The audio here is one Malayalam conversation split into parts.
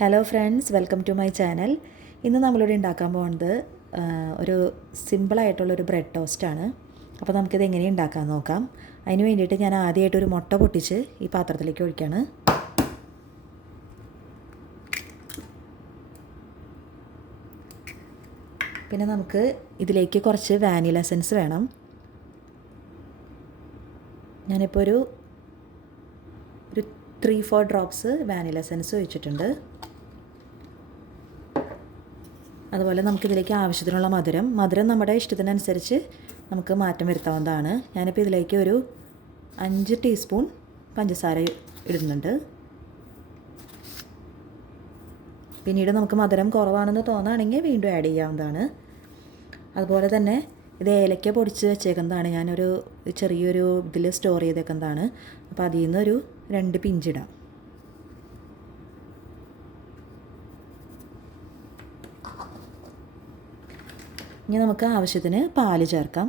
Hello friends, welcome to my channel. ഇന്ന് നമ്മളിവിടെ ഉണ്ടാക്കാൻ പോകുന്നത് ഒരു സിമ്പിളായിട്ടുള്ളൊരു ബ്രെഡ് ടോസ്റ്റാണ്. അപ്പോൾ നമുക്കിത് എങ്ങനെ ഉണ്ടാക്കാൻ നോക്കാം. അതിന് വേണ്ടിയിട്ട് ഞാൻ ആദ്യമായിട്ടൊരു മുട്ട പൊട്ടിച്ച് ഈ പാത്രത്തിലേക്ക് ഒഴിക്കുകയാണ്. പിന്നെ നമുക്ക് ഇതിലേക്ക് കുറച്ച് വാനില എസൻസ് വേണം. ഞാനിപ്പോൾ ഒരു 3-4 ഡ്രോപ്സ് വാനില എസൻസ് ഒഴിച്ചിട്ടുണ്ട്. അതുപോലെ നമുക്കിതിലേക്ക് ആവശ്യത്തിനുള്ള മധുരം നമ്മുടെ ഇഷ്ടത്തിനനുസരിച്ച് നമുക്ക് മാറ്റം വരുത്താവുന്നതാണ്. ഞാനിപ്പോൾ ഇതിലേക്ക് ഒരു 5 ടീസ്പൂൺ പഞ്ചസാര ഇടുന്നുണ്ട്. പിന്നീട് നമുക്ക് മധുരം കുറവാണെന്ന് തോന്നുകയാണെങ്കിൽ വീണ്ടും ആഡ് ചെയ്യാവുന്നതാണ്. അതുപോലെ തന്നെ ഇത് ഏലക്ക പൊടിച്ച് വെച്ചേക്കുന്നതാണ്. ഞാനൊരു ചെറിയൊരു ഇതിൽ സ്റ്റോർ ചെയ്തേക്കുന്നതാണ്. അപ്പോൾ അതിൽ നിന്നൊരു 2 പിഞ്ചിടാം. ഇനി നമുക്ക് ആവശ്യത്തിന് പാല് ചേർക്കാം.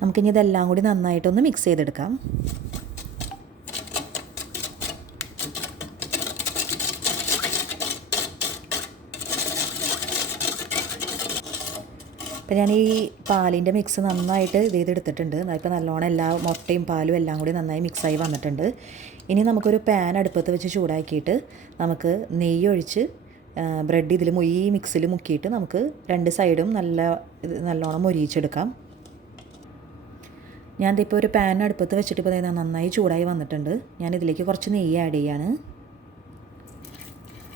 നമുക്കിനി ഇതെല്ലാം കൂടി നന്നായിട്ടൊന്ന് മിക്സ് ചെയ്തെടുക്കാം. അപ്പോൾ ഞാൻ ഈ പാലിൻ്റെ മിക്സ് നന്നായിട്ട് ചെയ്തെടുത്തിട്ടുണ്ട്. ഇപ്പോൾ നല്ലോണം എല്ലാ മുട്ടയും പാലും എല്ലാം കൂടി നന്നായി മിക്സായി വന്നിട്ടുണ്ട്. ഇനി നമുക്കൊരു പാൻ അടുപ്പത്ത് വെച്ച് ചൂടാക്കിയിട്ട് നമുക്ക് നെയ്യ് ഒഴിച്ച് ബ്രെഡ് ഇതിൽ ഈ മിക്സിൽ മുക്കിയിട്ട് നമുക്ക് 2 സൈഡും നല്ലോണം മൊരിയിച്ചെടുക്കാം. ഞാനിതിപ്പോൾ ഒരു പാൻ അടുപ്പത്ത് വെച്ചിട്ട് ഇപ്പോൾ നന്നായി ചൂടായി വന്നിട്ടുണ്ട്. ഞാനിതിലേക്ക് കുറച്ച് നെയ്യ് ആഡ് ചെയ്യാണ്.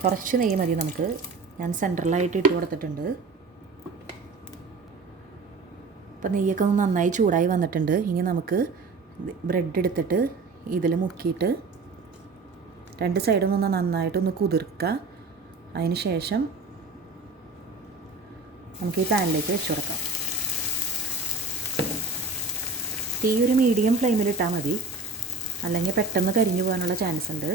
കുറച്ച് നെയ്യ് മതി നമുക്ക്. ഞാൻ സെൻട്രലായിട്ട് ഇട്ട് കൊടുത്തിട്ടുണ്ട്. അപ്പോൾ നെയ്യൊക്കെ ഒന്ന് നന്നായി ചൂടായി വന്നിട്ടുണ്ട്. ഇനി നമുക്ക് ബ്രെഡ് എടുത്തിട്ട് ഇതിൽ മുക്കിയിട്ട് 2 സൈഡും ഒന്ന് നന്നായിട്ടൊന്ന് കുതിർക്കുക. അതിന് ശേഷം നമുക്ക് ഈ പാനിലേക്ക് വെച്ച് കൊടുക്കാം. തീ ഒരു മീഡിയം ഫ്ലെയിമിലിട്ടാൽ മതി, അല്ലെങ്കിൽ പെട്ടെന്ന് കരിഞ്ഞു പോകാനുള്ള ചാൻസ് ഉണ്ട്.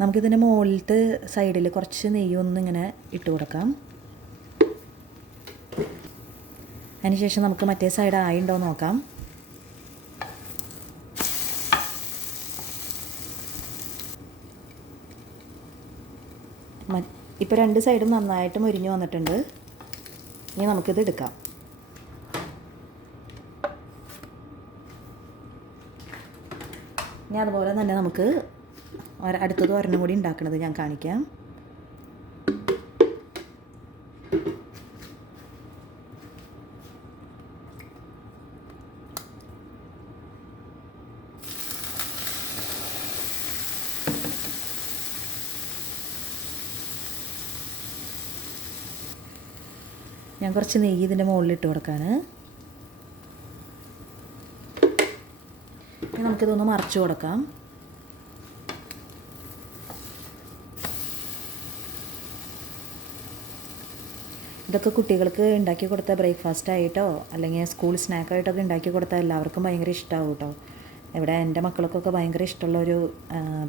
നമുക്കിതിൻ്റെ മുകളിലത്തെ സൈഡിൽ കുറച്ച് നെയ്യൊന്നിങ്ങനെ ഇട്ട് കൊടുക്കാം. അതിനുശേഷം നമുക്ക് മറ്റേ സൈഡ് ആയിണ്ടോ നോക്കാം. ഇപ്പോൾ 2 സൈഡും നന്നായിട്ട് മുരിഞ്ഞു വന്നിട്ടുണ്ട്. ഇനി നമുക്കിത് എടുക്കാം. ഇനി അതുപോലെ തന്നെ നമുക്ക് അടുത്തത് ഒരെണ്ണം കൂടി ഉണ്ടാക്കുന്നത് ഞാൻ കാണിക്കാം. ഞാൻ കുറച്ച് നെയ്യ് ഇതിൻ്റെ മുകളിലിട്ട് കൊടുക്കാണ്. നമുക്കിതൊന്ന് മറിച്ച് കൊടുക്കാം. ഇതൊക്കെ കുട്ടികൾക്ക് ഉണ്ടാക്കി കൊടുത്താൽ ബ്രേക്ക്ഫാസ്റ്റ് ആയിട്ടോ അല്ലെങ്കിൽ സ്കൂൾ സ്നാക്കായിട്ടൊക്കെ ഉണ്ടാക്കി കൊടുത്താൽ എല്ലാവർക്കും ഭയങ്കര ഇഷ്ടമാവും കേട്ടോ. ഇവിടെ എൻ്റെ മക്കൾക്കൊക്കെ ഭയങ്കര ഇഷ്ടമുള്ളൊരു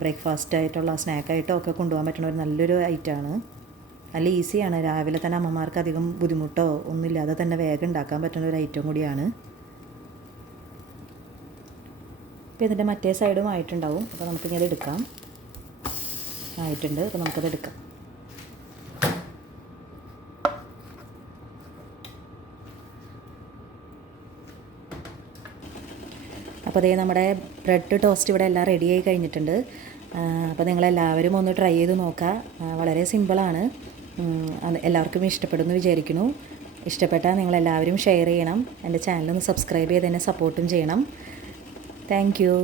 ബ്രേക്ക്ഫാസ്റ്റ് ആയിട്ടുള്ള സ്നാക്കായിട്ടോ ഒക്കെ കൊണ്ടുപോകാൻ പറ്റുന്ന ഒരു നല്ലൊരു ഐറ്റമാണ്. നല്ല ഈസിയാണ്. രാവിലെ തന്നെ അമ്മമാർക്ക് അധികം ബുദ്ധിമുട്ടോ ഒന്നുമില്ലാതെ തന്നെ വേഗം ഉണ്ടാക്കാൻ പറ്റുന്ന ഒരു ഐറ്റം കൂടിയാണ്. ഇപ്പോൾ ഇതിൻ്റെ മറ്റേ സൈഡും ആയിട്ടുണ്ടാവും. അപ്പോൾ നമുക്കിനി അത് എടുക്കാം. ആയിട്ടുണ്ട്. അപ്പോൾ നമുക്കത് എടുക്കാം. അപ്പോൾ അതേ നമ്മുടെ ബ്രെഡ് ടോസ്റ്റ് ഇവിടെ എല്ലാം റെഡിയായി കഴിഞ്ഞിട്ടുണ്ട്. അപ്പോൾ നിങ്ങളെല്ലാവരും ഒന്ന് ട്രൈ ചെയ്ത് നോക്കുക. വളരെ സിമ്പിളാണ്. എല്ലാവർക്കും ഇഷ്ടപ്പെടുമെന്ന് വിചാരിക്കുന്നു. ഇഷ്ടപ്പെട്ടാൽ നിങ്ങളെല്ലാവരും ഷെയർ ചെയ്യണം. എൻ്റെ ചാനലൊന്ന് സബ്സ്ക്രൈബ് ചെയ്ത് എന്നെ സപ്പോർട്ടും ചെയ്യണം. Thank you.